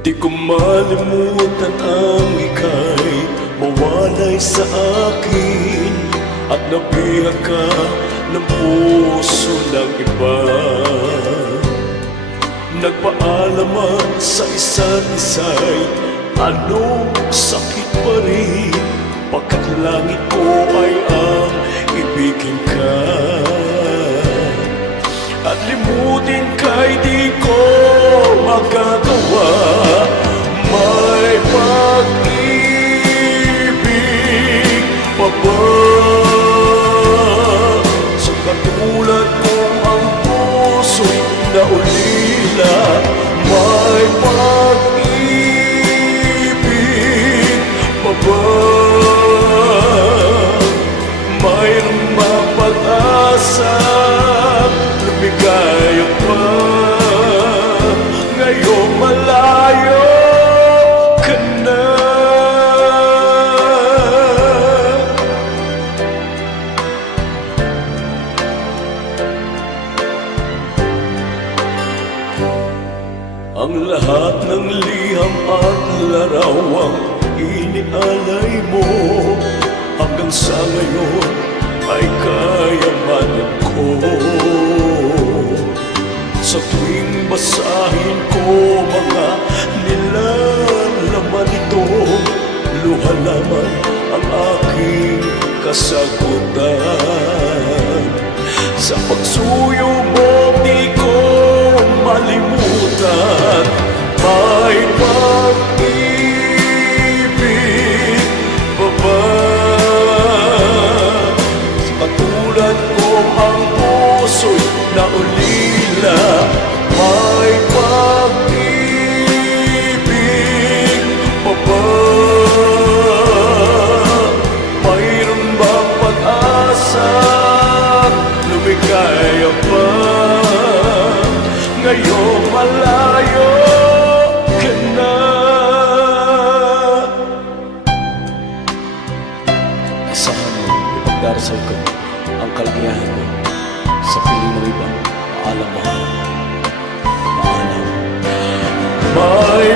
Di ko malimutan ang ika'y mawalay sa akin at nabiha ka ng puso ng iba. Nagpaalaman sa isa't isa'y anong sakit pa rin, pagkat langit ko ay ang ibigin ka. At limutin ka'y di ko magagawa. May pag-ibig pa ba sa katulad kong ang puso'y naulila? May pag-ibig pa ba? Mayroong mapag-asa, lumigaya pa. Ngayong malayo ka na. Ang lahat ng liham at larawang inialay mo hanggang sa ngayon ay kayamanan ko. Sa tuwing basahin ko mga nilalaman nito, luha lamang ang aking kasagutan. Sa pagsuyo mo di ko malimutan. May pag-ibig pa ba sa katulad ko ang puso'y naulila? May pag-ibig pa ba? Mayroon bang pag-asa, lumigaya pa? Ngayong malayo ka na. Asahan mo, ipagdarasal ko ang kaligayahan mo sa piling ng ibang maalam-mahal. Maalam. May